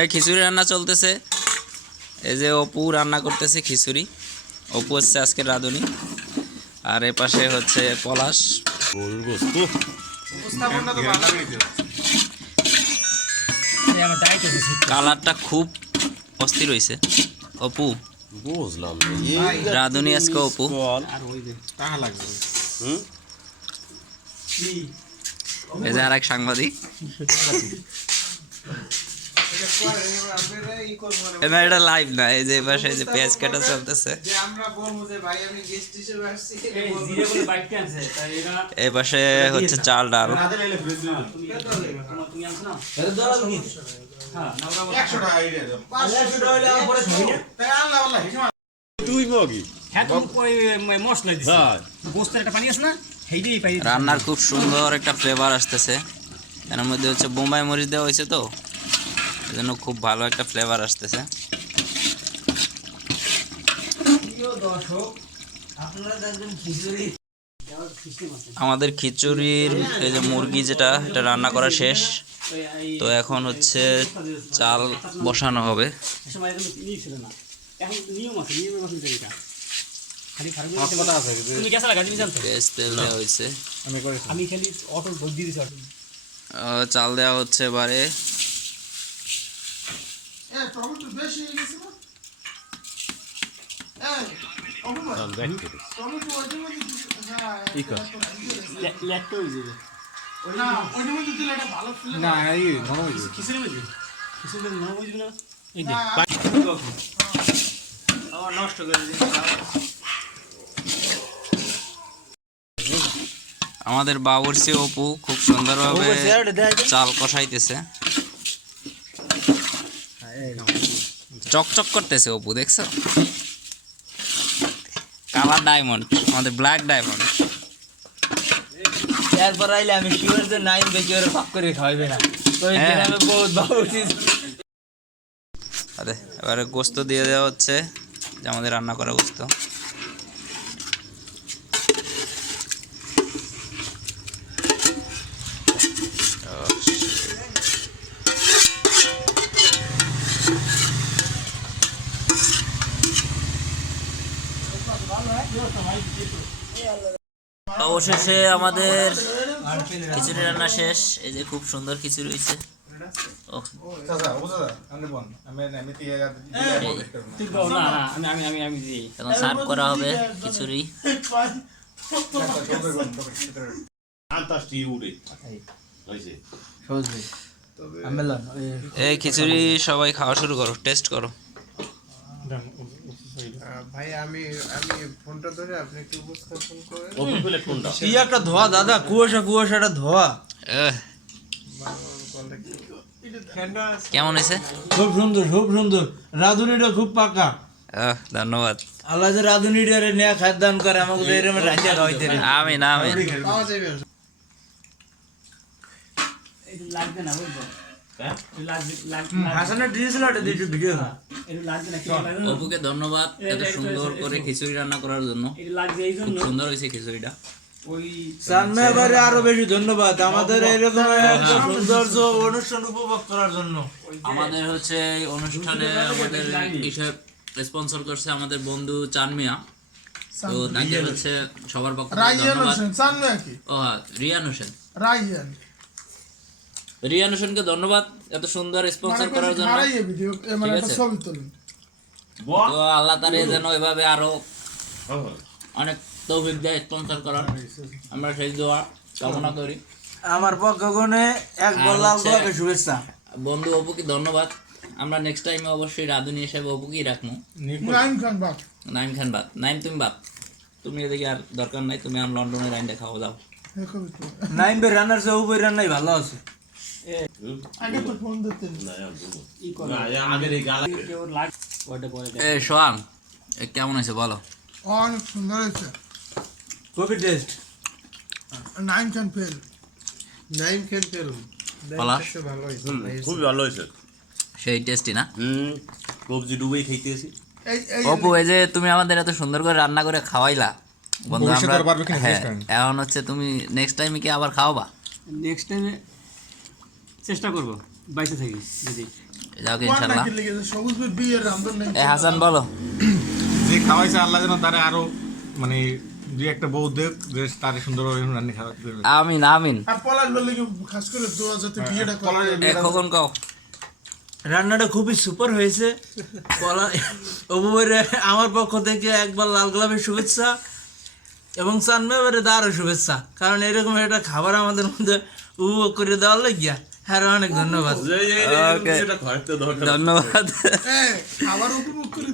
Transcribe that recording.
এই খিচুড়ি রান্না চলতেছে। এই যে অপু রান্না করতেছে খিচুড়ি। অপু হচ্ছে আজকে রাঁধুনি, আর এ পাশে হচ্ছে পলাশ। কালারটা খুব অস্থির হয়েছে। অপু বুঝলাম রাঁধুনি আজকে অপু। এই যে আর এক সাংবাদিক। এটা লাইভ না, এই যে পাশে যে পেঁয়াজ কাটা চলতেছে। এই পাশে হচ্ছে চাল ডাল। রান্নার খুব সুন্দর একটা ফ্লেভার আসতেছে। এর মধ্যে হচ্ছে বোম্বাই মরিচ দেওয়া হয়েছে, তো এই জন্য খুব ভালো একটা ফ্লেভার আসতেছে। আমাদের খিচুড়ির এই যে মুরগি যেটা, এটা রান্না করা শেষ। তো এখন হচ্ছে চাল বসানো হবে। চাল দেওয়া হচ্ছে এবারে। আমাদের বাবুর্চি অপু খুব সুন্দরভাবে চাল কষাইতেছে। চকচক করতেছে অপু, দেখছো? কালার ডায়মন্ড, আমাদের ব্ল্যাক ডায়মন্ড। এরপর আইলে আমি শিওর যে নাইন বেশি ওরা ভাগ করে খাওয়াইবে না। তো এই জন্য আমি বহুত বাবুর্চি। আরে এবারে গোস্ত দিয়ে দেওয়া হচ্ছে, যে আমাদের রান্না করা গোস্ত। অবশেষে আমাদের খিচুড়ি রান্না শেষ। এই যে খুব সুন্দর খিচুড়ি হয়েছে। এখন সার্ভ করা হবে খিচুড়ি। এই খিচুড়ি সবাই খাওয়া শুরু করো, টেস্ট করো। ভাই আমি ফোনটা ধরে আপনি একটু উপস্থাপন করেন। কি একটা ধোয়া দাদা, কুয়াশাটা ধোয়া। কেমন হয়েছে? খুব সুন্দর। রাঁধুনিটা খুব পাকা। ধন্যবাদ। আল্লাহ যে রাঁধুনিটা নেয়া খাদ্যান করে আমাকে এরকম রাজ্যা খাওয়াইতে। আমি না আমি অপুকে ধন্যবাদ এত সুন্দর করে খিচুড়ি রান্না করার জন্য। খুব সুন্দর হয়েছে খিচুড়িটা। আরো বেশি ধন্যবাদ আমাদের এরকম সৌন্দর্য অনুষ্ঠান উপভোগ করার জন্য। আমাদের হচ্ছে এই অনুষ্ঠানে আমাদের হিসেব স্পন্সর করছে আমাদের বন্ধু চানমিয়া। তো তাকে হচ্ছে সবার পক্ষ থেকে রিয়ান হোসেনকে ধন্যবাদ এত সুন্দর স্পন্সর করার জন্য। তো আল্লাহ তাআলা যেন এভাবে আরো অনেক তৌফিক দেয় স্পন্সর করার, আমরা সেই দোয়া কামনা করি। আমার পক্ষগণে এক বল্লাল গোলাপের শুভেচ্ছা। বন্ধু অপুকে ধন্যবাদ। আমরা নেক্সট টাইমে অবশ্যই রাঁধুনি হিসেবে অপুকেই রাখবো। নাইম খান বাদ, নাইম তুমি বাদ, তুমি এদিকে আর দরকার নাই। তুমি আর লন্ডনের রাইনটা খাওয়া যাও। নাইম বে রান্নার চেয়ে উপরে রান্নাই ভালো আছে। সোহান কেমন হয়েছে বলো? অনেক সুন্দর হয়েছে। Coffee test nine can fail. খুবই ভালো হয়েছে, সেই টেস্টি না? সবজি ডুবেই খাইতেছি। অপু এই যে তুমি আমাদের এত সুন্দর করে রান্না করে খাওয়াইলা বন্ধু, আমরা এখন হচ্ছে তুমি নেক্সট টাইমে কি আবার খাওয়াবা? নেক্সট টাইমে চেষ্টা করবো বাইসে থাকি যদি যাও ইনশাআল্লাহ। সবুজ বিয়ের রান্ধন নেই এ হাসান বলো। যে খাওয়াইছে আল্লাহ যেন তারে আরো মানে দুই একটা বউ দেখ যে তারে সুন্দরভাবে রান্না খাওয়াতে পারবে। আমিন আমিন। আর পলাশ বললে কি খাস করে দোয়া যাতে বিয়েটা করে এ খোকন কও। রান্নাটা খুবই সুপার হয়েছে। অবুবের আমার পক্ষ থেকে একবার লাল গোলাপের শুভেচ্ছা এবং চান্নবারে দারও শুভেচ্ছা, কারণ এরকম একটা খাবার আমাদের মধ্যে উপভোগ করে দেওয়ার লাগিয়া হ্যাঁ অনেক ধন্যবাদ। ওকে ধন্যবাদ। খাবার উপভোগ করে